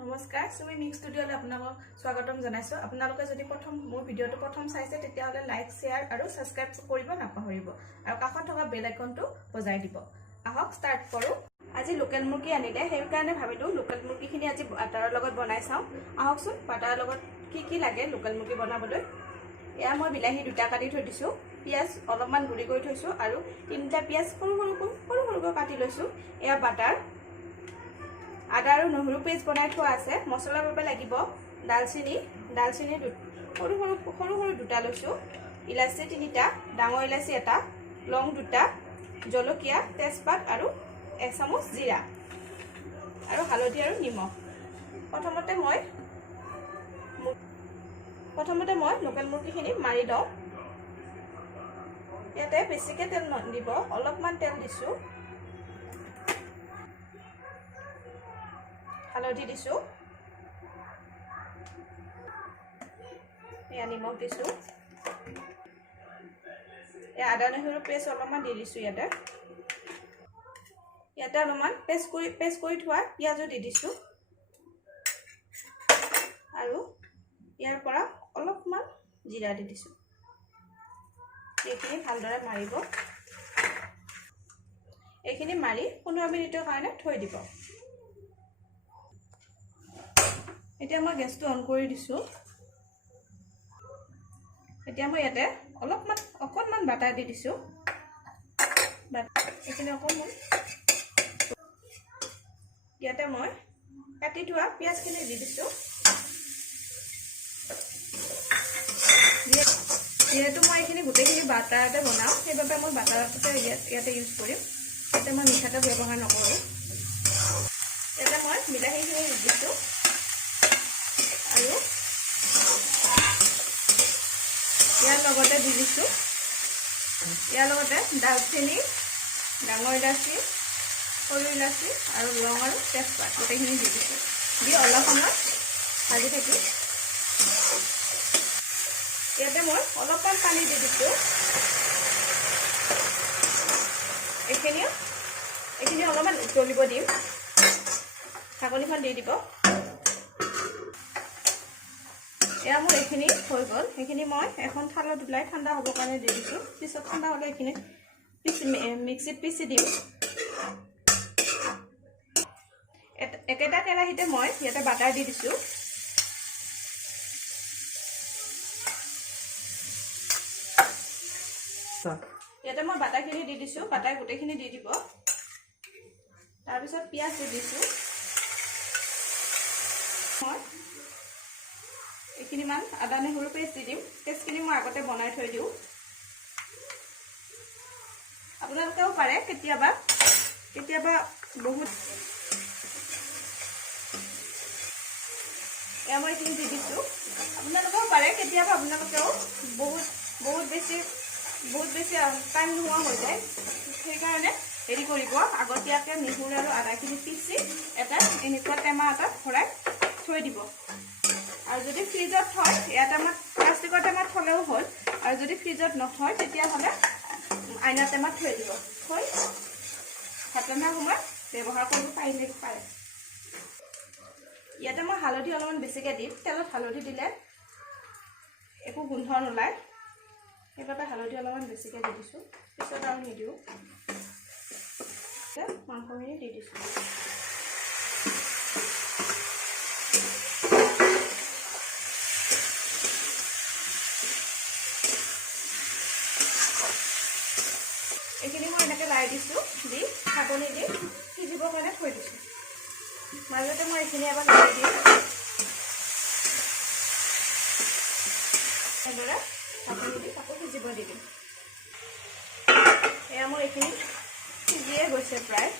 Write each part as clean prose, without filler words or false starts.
নমস্কাৰ সুমি মিক্স ষ্টুডিঅ'লৈ আপোনালোকক স্বাগতম জনাইছো। আপোনালোকে যদি মোৰ ভিডিঅ'টো প্ৰথম চাইছে তেতিয়াহ'লে লাইক শেয়াৰ আৰু সাবস্ক্ৰাইব কৰিব নাপাহৰিব আৰু কাষত থকা বেল আইকনটো বজাই দিব। আহক ষ্টাৰ্ট কৰো। আজি লোকেল মুৰ্গী আনিলে সেই কাৰণে ভাবিলো লোকেল মুৰ্গীখিনি আজি বাটাৰৰ লগত বনাই চাওঁ। আহকচোন বাটাৰৰ লগত কি লাগে লোকেল মুৰ্গী বনাবলৈ। এয়া মই বিলাহী দুটা কাটি থৈ দিছো, পিয়াজ অলপমান গুৰি কৰি থৈছো আৰু তিনিটা পিয়াজ সৰু সৰুকৈ কাটি লৈছো। এয়া বাটাৰ, আদা আৰু নহৰু পেষ্ট বনাই থোৱা আছে। মছলা বাবে লাগিব দালচিনি সৰু সৰু দুটা লৈছো, ইলাচি তিনিটা, ডাঙৰ ইলাচি এটা, লং দুটা, জলকীয়া, তেজপাত আৰু 1 চামুচ জিৰা আৰু হালধি আৰু নিমখ। প্ৰথমতে মই লোকেল মুৰ্গীখিনি মাৰি লওঁ। ইয়াতে বেছিকৈ তেল নিদিব, অলপমান তেল দিছো, হালধি দিছো, এয়া নিমখ দিছো, এয়া আদা নহৰু পেষ্ট অলপমান দি দিছো। ইয়াতে অলপমান পেষ্ট কৰি থোৱা পিঁয়াজো দি দিছো আৰু ইয়াৰ পৰা অলপমান জিৰা দি দিছো। এইখিনি ভালদৰে মাৰিব। এইখিনি মাৰি 15 মিনিটৰ কাৰণে থৈ দিব। এতিয়া মই গেছটো অন কৰি দিছো। এতিয়া মই ইয়াতে অকণমান বাটাৰ দি দিছো। এইখিনি অকণমান ইয়াতে মই কাটি থোৱা পিঁয়াজখিনি দি দিছো। যিহেতু মই এইখিনি গোটেইখিনি বাটাৰতে বনাওঁ, সেইবাবে মই বাটাৰতে ইয়াতে ইউজ কৰিম। ইয়াতে মই মিঠাতেল ব্যৱহাৰ নকৰোঁ। ইয়াতে মই বিলাহীখিনি দি দিছোঁ আৰু ইয়াৰ লগতে দি দিছোঁ, দালচেনি, ডাঙৰ ইলাচি, সৰু ইলাচি আৰু লং আৰু তেজপাত গোটেইখিনি দি দিছোঁ। দি অলপ সময় ভাজি থাকি ইয়াতে মই অলপমান পানী দি দিছোঁ। এইখিনি অলপমান উতলিব দিম। ঢাকনিখন দি দিব। এয়া মোৰ এইখিনি হৈ গ'ল। সেইখিনি মই এখন থালত ওলাই ঠাণ্ডা হ'বৰ কাৰণে দি দিছোঁ। পিছত ঠাণ্ডা হ'লে এইখিনি মিক্সিত পিচি দিম। একেটা কেৰাহীতে মই ইয়াতে বাটাৰ দি দিছোঁ। ইয়াতে মই বাটাৰখিনি দি দিছোঁ। বাটাৰ গোটেইখিনি দি দিব। তাৰপিছত পিঁয়াজ দি দিছোঁ। মই এইখিনিমান আদা নহৰু পেষ্ট দি দিম। পেষ্টখিনি মই আগতে বনাই থৈ দিওঁ। আপোনালোকেও পাৰে কেতিয়াবা বহুত। এয়া মই এইখিনি দি দিছোঁ। আপোনালোকেও পাৰে কেতিয়াবা আপোনালোকেও বহুত বেছি টাইম নোহোৱা হৈ যায়। সেইকাৰণে হেৰি কৰিব, আগতীয়াকৈ নহৰু আৰু আদাখিনি পিচি এনেকুৱা টেমা এটাত ভৰাই থৈ দিব। আৰু যদি ফ্ৰিজত থয়, এয়া টেমাত প্লাষ্টিকৰ টেমাত থ'লেও হ'ল। আৰু যদি ফ্ৰিজত নথয় তেতিয়াহ'লে আইনা টেমাত থৈ দিব। থৈ ভাত ৰন্ধাৰ সময়ত ব্যৱহাৰ কৰিব পাৰে। ইয়াতে মই হালধি অলপমান বেছিকৈ দিম। তেলত হালধি দিলে একো গোন্ধ নোলায়, সেইবাবে হালধি অলপমান বেছিকৈ দি দিছোঁ। পিছত আৰু নিদিওঁ। মাংসখিনি দি দিছোঁ। এইখিনি মই এনেকৈ লাই দিছোঁ, দি ঢাকনি দি সিজিবৰ কাৰণে থৈ দিছোঁ। মাজতে মই এইখিনি এবাৰ লৰাই দিম। এনেদৰে ঢাকনি দি আকৌ সিজিব দি দিম। এয়া মোৰ এইখিনি সিজিয়ে গৈছে প্ৰায়।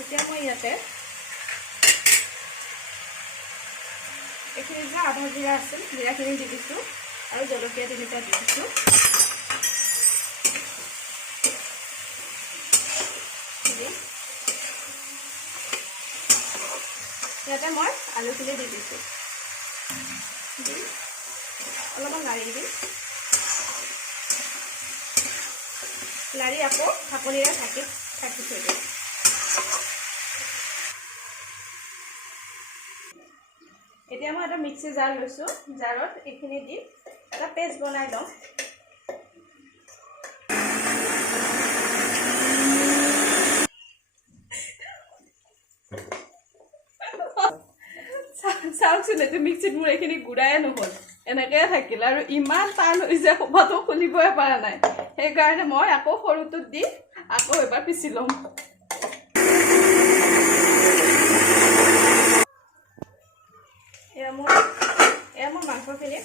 এতিয়া মই ইয়াতে এইখিনি যে আধা জিৰা আছিল, জিৰাখিনি দি দিছোঁ আৰু জলকীয়া 3টা দি দিছোঁ। ইয়াতে মই আলুখিনি দি দিছোঁ। অলপমান লাৰি দিম। লাৰি আকৌ ঢাকনিৰে ঢাকি থৈ দিম। এতিয়া মই এটা মিক্সি জাৰ লৈছোঁ জাৰত এইখিনি দি এটা পেষ্ট বনাই লওঁ চাওকচোন এইটো মিক্সিত মোৰ এইখিনি গুড়াই নহ'ল এনেকৈ থাকিল আৰু ইমান টান হৈছে খোপাটো খুলিবই পৰা নাই সেইকাৰণে মই আকৌ সৰুটোত দি আকৌ এবাৰ পিচি ল'ম এয়া মোৰ মাংসখিনি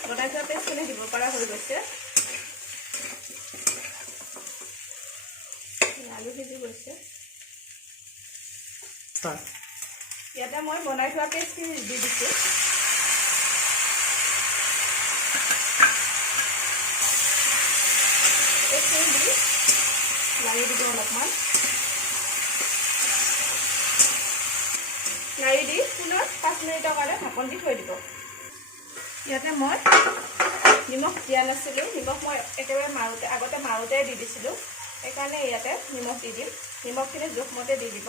বনাই থোৱা পেষ্টখিনি দিব পৰা হৈ গৈছে আলু সিজি গৈছে ইয়াতে মই বনাই থোৱা পেষ্টখিনি দি দিছোঁ পেষ্টখিনি দি লাৰি দিব অলপমান লাৰি দি পুনৰ 5 মিনিটৰ কাৰণে ঢাকন দি থৈ দিব ইয়াতে মই নিমখ দিয়া নাছিলোঁ নিমখ মই একেবাৰে আগতে মাৰোঁতে দি দিছিলোঁ সেইকাৰণে ইয়াতে নিমখ দি দিম নিমখখিনি জোখমতে দি দিব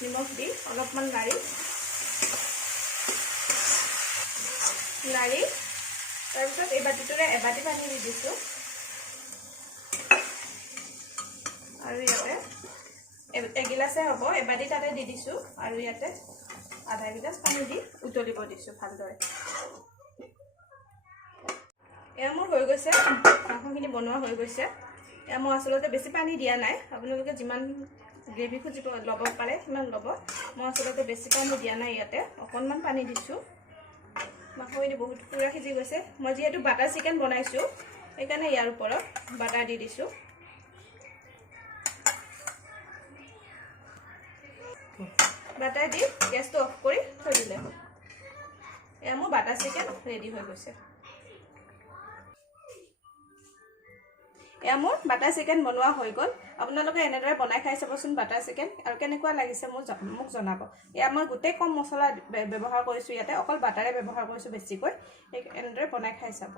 নিমখ দি অলপমান লাৰি তাৰপিছত এই বাতিটোৰে এবাটি পানী দি দিছোঁ আৰু ইয়াতে এগিলাচে হ'ব এবাটি তাতে দি দিছোঁ আৰু ইয়াতে আধা গিলাচ পানী দি উতলিব দিছোঁ ভালদৰে এয়া মোৰ হৈ গৈছে মাংসখিনি বনোৱা হৈ গৈছে এয়া মই আচলতে বেছি পানী দিয়া নাই আপোনালোকে যিমান গ্ৰেভি খুজিব ল'ব পাৰে সিমান ল'ব মই আচলতে বেছি পানী দিয়া নাই ইয়াতে অকণমান পানী দিছোঁ মাংসখিনি বহুত পুৰা সিজি গৈছে মই যিহেতু বাটাৰ চিকেন বনাইছোঁ সেইকাৰণে ইয়াৰ ওপৰত বাটাৰ দি দিছোঁ বাটাৰ দি গেছটো অফ কৰি থৈ দিলে এয়া মোৰ বাটাৰ চিকেন ৰেডি হৈ গৈছে এয়া মোৰ বাটাৰ চিকেন বনোৱা হৈ গ'ল আপোনালোকে এনেদৰে বনাই খাই চাবচোন বাটাৰ চিকেন আৰু কেনেকুৱা লাগিছে মোক জনাব এয়া মই গোটেই কম মছলা ব্যৱহাৰ কৰিছোঁ ইয়াতে অকল বাটাৰে ব্যৱহাৰ কৰিছোঁ বেছিকৈ এনেদৰে বনাই খাই চাব